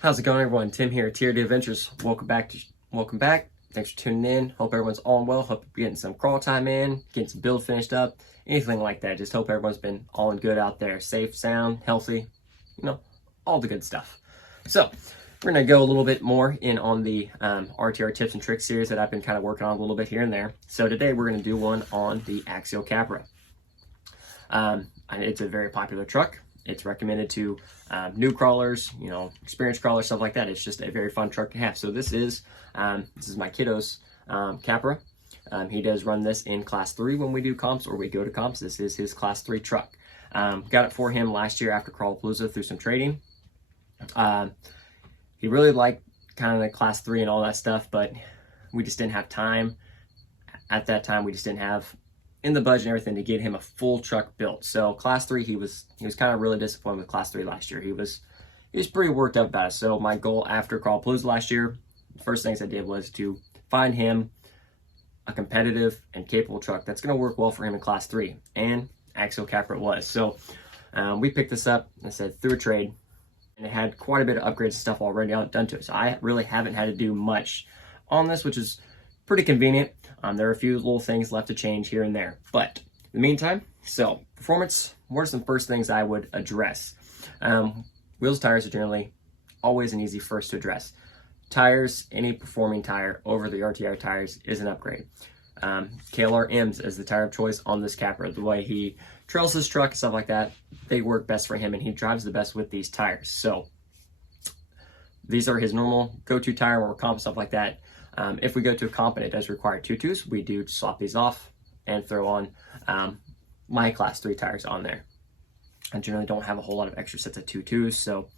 How's it going, everyone? Tim here, TRD Adventures. Welcome back. Thanks for tuning in. Hope everyone's all well. Hope you're getting some crawl time in, getting some build finished up, anything like that. Just hope everyone's been all in good out there, safe, sound, healthy, all the good stuff. So we're gonna go a little bit more in on the RTR tips and tricks series that I've been kind of working on a little bit here and there. So today we're gonna do one on the Axial Capra. And it's a very popular truck. It's recommended to new crawlers, experienced crawlers, stuff like that. It's just a very fun truck to have. So this is my kiddo's Capra. He does run this in class 3 when we do comps or we go to comps. This is his class 3 truck. Got it for him last year after Crawlapalooza through some trading. He really liked kind of the class 3 and all that stuff, but we just didn't have time. At that time, we just didn't have in the budget and everything to get him a full truck built. So class 3, he was kind of really disappointed with class 3 last year. He was pretty worked up about it. So my goal after Crawlapalooza last year, the first things I did was to find him a competitive and capable truck that's going to work well for him in class 3, and Axial Capra it was. So we picked this up, I said, through a trade, and it had quite a bit of upgrades and stuff already done to it. So I really haven't had to do much on this, which is pretty convenient. There are a few little things left to change here and there, but in the meantime, so performance, what are some first things I would address? Wheels, tires are generally always an easy first to address. Tires, any performing tire over the RTR tires is an upgrade. KLR-M's is the tire of choice on this Capra. The way he trails his truck and stuff like that, they work best for him, and he drives the best with these tires. So these are his normal go-to tire or comp, stuff like that. If we go to a comp and it does require tutus, we do swap these off and throw on my class 3 tires on there. I generally don't have a whole lot of extra sets of tutus, so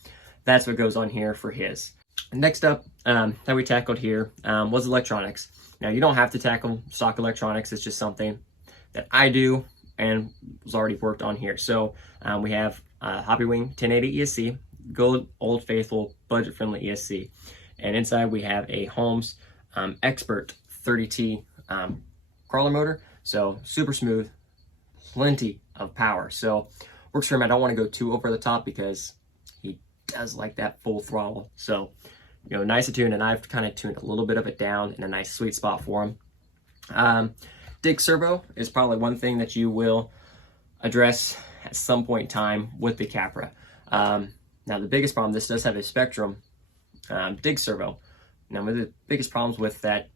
that's what goes on here for his. Next up that we tackled here was electronics. Now, you don't have to tackle stock electronics. It's just something that I do and was already worked on here. So we have Hobbywing 1080 ESC, good old faithful budget-friendly ESC. And inside we have a Holmes Expert 30T crawler motor. So super smooth, plenty of power. So works for him. I don't want to go too over the top because he does like that full throttle. So, nice to tune, and I've kind of tuned a little bit of it down in a nice sweet spot for him. Dig servo is probably one thing that you will address at some point in time with the Capra. Now, the biggest problem, this does have a Spectrum dig servo. Now, one of the biggest problems with that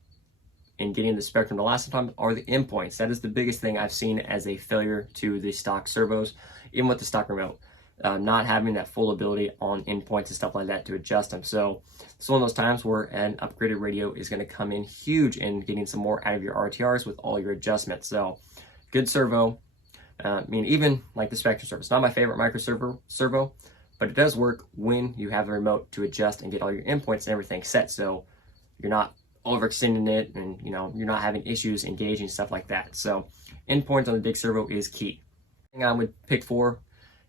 in getting the Spectrum to last some time are the endpoints. That is the biggest thing I've seen as a failure to the stock servos, even with the stock remote. Not having that full ability on endpoints and stuff like that to adjust them. So it's one of those times where an upgraded radio is going to come in huge in getting some more out of your RTRs with all your adjustments. So good servo. Even like the Spectrum servo. It's not my favorite micro servo, but it does work when you have the remote to adjust and get all your endpoints and everything set. So you're not overextending it, and you're not having issues engaging, stuff like that. So endpoints on the dig servo is key. The thing I would pick for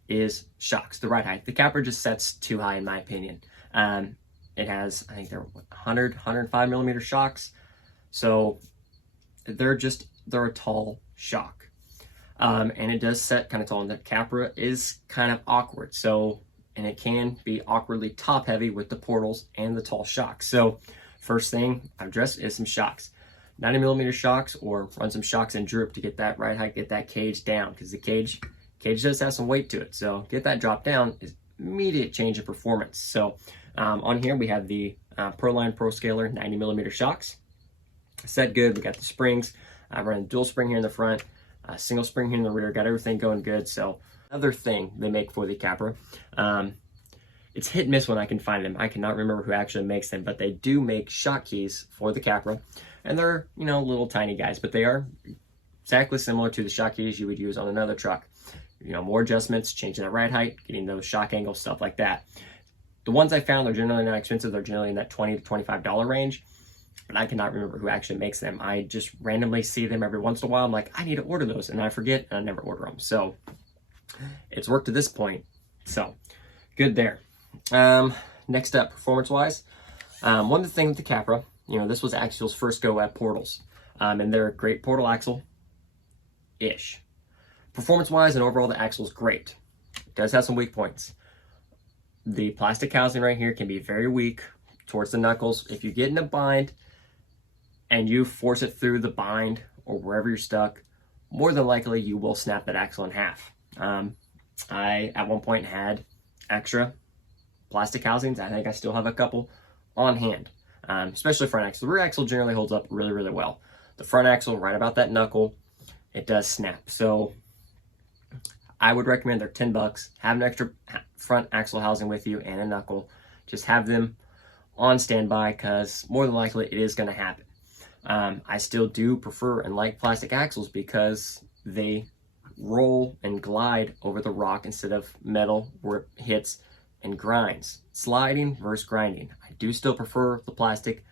is shocks, the right height. The Capra just sets too high in my opinion. It has, I think they're 105 millimeter shocks. So they're a tall shock. And it does set kind of tall, and the Capra is kind of awkward. And it can be awkwardly top heavy with the portals and the tall shocks. So first thing I've addressed is some shocks. 90 millimeter shocks, or run some shocks and droop to get that right height, get that cage down, because the cage does have some weight to it. So get that drop down is immediate change in performance. So on here we have the Proline Pro Scaler 90 millimeter shocks. Set good. We got the springs. I run a dual spring here in the front, a single spring here in the rear. Got everything going good. So another thing they make for the Capra, it's hit and miss when I can find them. I cannot remember who actually makes them, but they do make shock keys for the Capra, and they're little tiny guys, but they are exactly similar to the shock keys you would use on another truck. More adjustments, changing that right height, getting those shock angles, stuff like that. The ones I found are generally not expensive. They're generally in that $20 to $25 range, but I cannot remember who actually makes them. I just randomly see them every once in a while. I'm like, I need to order those, and I forget, and I never order them. So it's worked to this point. So good there. Next up, performance-wise, one of the things with the Capra, this was Axial's first go at portals, and they're a great portal axle-ish. Performance-wise and overall, the axle's great. It does have some weak points. the plastic housing right here can be very weak towards the knuckles. If you get in a bind and you force it through the bind or wherever you're stuck, more than likely you will snap that axle in half. I at one point had extra plastic housings. I think I still have a couple on hand, especially front axle. The rear axle generally holds up really, really well. The front axle, right about that knuckle, it does snap. So I would recommend they're $10. Have an extra front axle housing with you and a knuckle. Just have them on standby because more than likely it is going to happen. I still do prefer and like plastic axles because they roll and glide over the rock instead of metal where it hits and grinds. Sliding versus grinding. I do still prefer the plastic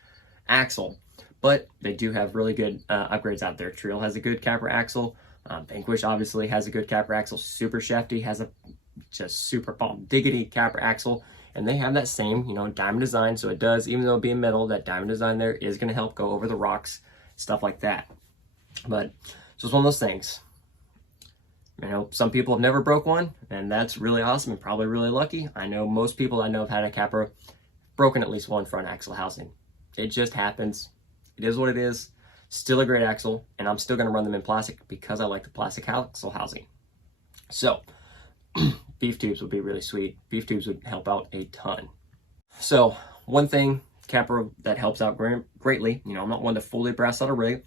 axle, but they do have really good upgrades out there. Trail has a good Capra axle. Vanquish obviously has a good Capra axle. Supershafty has a just super bomb diggity Capra axle, and they have that same, you know, diamond design. So it does, even though it being metal, that diamond design there is going to help go over the rocks, stuff like that. But it's just one of those things. You know, some people have never broke one, and that's really awesome and probably really lucky. I know most people I know have had a Capra broken at least one front axle housing. It just happens. It is what it is. Still a great axle, and I'm still going to run them in plastic because I like the plastic axle housing. So beef tubes would be really sweet. Beef tubes would help out a ton. So one thing Capra that helps out greatly, you know, I'm not one to fully brass out a rig,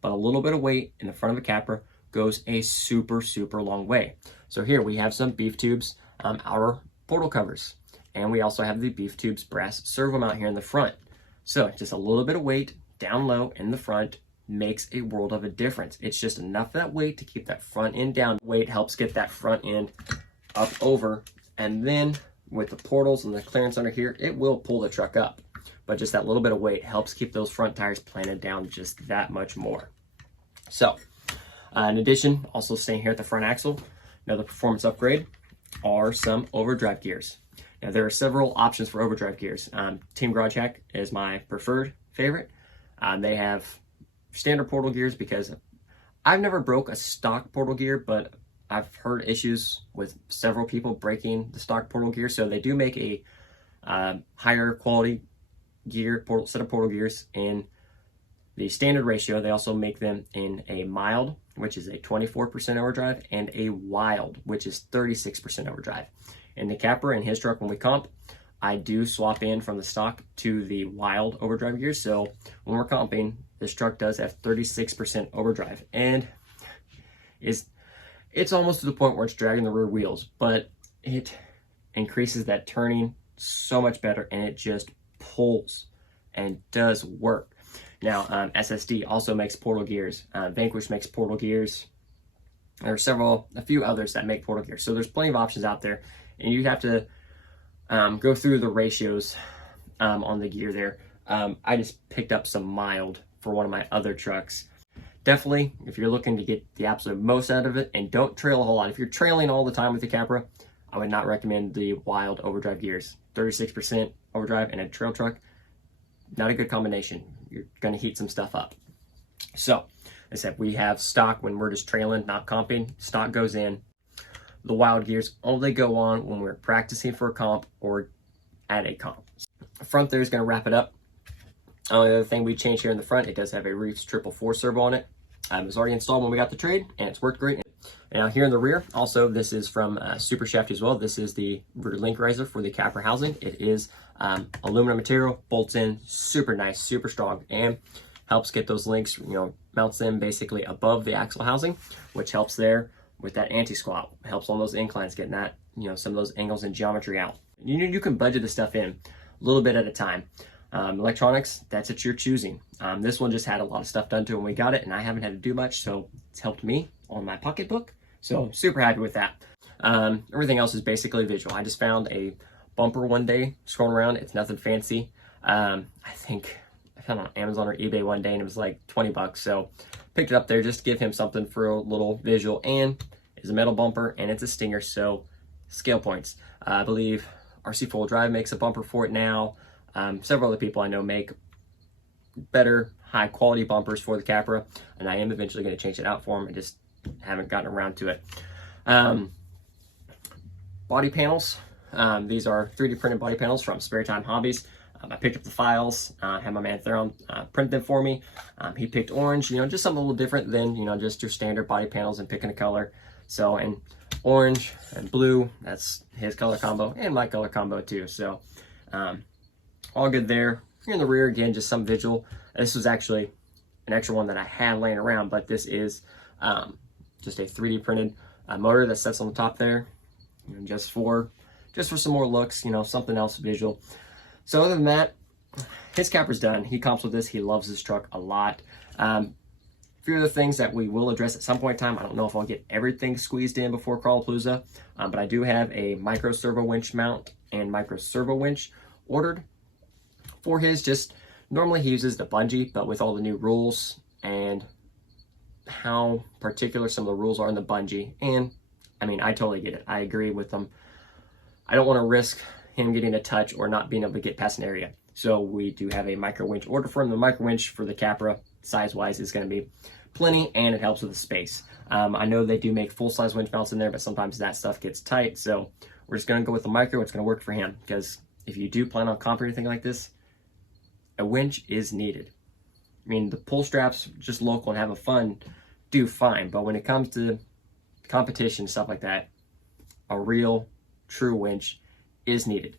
but a little bit of weight in the front of a Capra goes a super, super long way. So here we have some beef tubes, our portal covers, and we also have the beef tubes brass servo mount here in the front. So just a little bit of weight down low in the front makes a world of a difference. It's just enough of that weight to keep that front end down. Weight helps get that front end up over, and then with the portals and the clearance under here, it will pull the truck up. But just that little bit of weight helps keep those front tires planted down just that much more. So in addition, also staying here at the front axle, another performance upgrade are some overdrive gears. Now there are several options for overdrive gears. Team Garage Hack is my preferred favorite. They have standard portal gears because I've never broke a stock portal gear, but I've heard issues with several people breaking the stock portal gear. So they do make a higher quality gear set of portal gears in the standard ratio. They also make them in a mild, which is a 24% overdrive, and a wild, which is 36% overdrive. In the Capra, in his truck, when we comp, I do swap in from the stock to the wild overdrive gears. So when we're comping, this truck does have 36% overdrive, and it's almost to the point where it's dragging the rear wheels, but it increases that turning so much better, and it just pulls and does work. Now, SSD also makes portal gears. Vanquish makes portal gears. There are a few others that make portal gears. So there's plenty of options out there, and you'd have to go through the ratios on the gear there. I just picked up some mild for one of my other trucks. Definitely, if you're looking to get the absolute most out of it and don't trail a whole lot, if you're trailing all the time with the Capra, I would not recommend the wild overdrive gears. 36% overdrive in a trail truck, not a good combination. You're going to heat some stuff up. So, like I said, we have stock when we're just trailing, not comping. Stock goes in. The wild gears only go on when we're practicing for a comp or at a comp. Front there is going to wrap it up. Only other thing we changed here in the front, it does have a Reefs 444 servo on it. It was already installed when we got the trade, and it's worked great. And now here in the rear, also this is from Supershafty as well. This is the rear link riser for the Capra housing. It is aluminum material, bolts in, super nice, super strong, and helps get those links, you know, mounts them basically above the axle housing, which helps there with that anti-squat. Helps on those inclines, getting that, you know, some of those angles and geometry out. You can budget the stuff in a little bit at a time. Electronics, that's at your choosing. This one just had a lot of stuff done to it when we got it, and I haven't had to do much, so it's helped me on my pocketbook. So super happy with that. Everything else is basically visual. I just found a bumper one day scrolling around. It's nothing fancy. I think I found it on Amazon or eBay one day, and it was like 20 bucks. So picked it up there just to give him something for a little visual, and it's a metal bumper and it's a Stinger, so scale points. I believe RC Full Drive makes a bumper for it now. Several other people I know make better, high quality bumpers for the Capra, and I am eventually going to change it out for them. I just haven't gotten around to it. Body panels, These are 3D printed body panels from Spare Time Hobbies. I picked up the files, had my man Theron print them for me. He picked orange, just something a little different than, just your standard body panels and picking a color. So, and orange and blue, that's his color combo and my color combo too. So, all good there. Here in the rear, again, just some visual. This was actually an extra one that I had laying around, but this is just a 3D printed motor that sits on the top there, just for some more looks, something else visual. So other than that, his Capra's done. He comps with this. He loves this truck a lot. A few other things that we will address at some point in time. I don't know if I'll get everything squeezed in before Crawlapalooza, but I do have a micro servo winch mount and micro servo winch ordered for his. Just normally he uses the bungee, but with all the new rules and how particular some of the rules are in the bungee, and I mean, I totally get it. I agree with them. I don't want to risk him getting a touch or not being able to get past an area. So we do have a micro winch order for him. The micro winch for the Capra, size-wise, is going to be plenty, and it helps with the space. I know they do make full-size winch mounts in there, but sometimes that stuff gets tight. So we're just going to go with the micro. It's going to work for him, because if you do plan on comping anything like this, a winch is needed. I mean, the pull straps, just local and having fun, do fine. But when it comes to competition, stuff like that, a real, true winch is needed.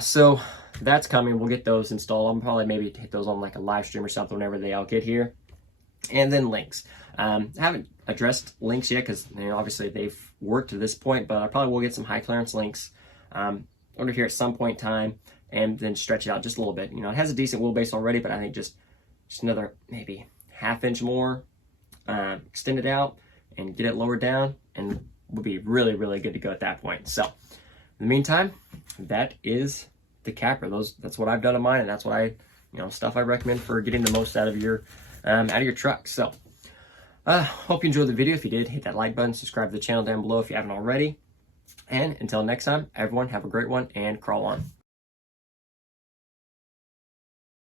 So that's coming. We'll get those installed. I'll probably maybe hit those on like a live stream or something whenever they all get here. And then links. I haven't addressed links yet because obviously they've worked to this point, but I probably will get some high clearance links under here at some point in time, and then stretch it out just a little bit. It has a decent wheelbase already, but I think just another maybe ½ inch more, extend it out and get it lowered down, and we'll be really, really good to go at that point. So in the meantime, that is the Capra. That's what I've done on mine, and that's what I, stuff I recommend for getting the most out of your truck. So hope you enjoyed the video. If you did, hit that like button, subscribe to the channel down below if you haven't already. And until next time, everyone have a great one and crawl on.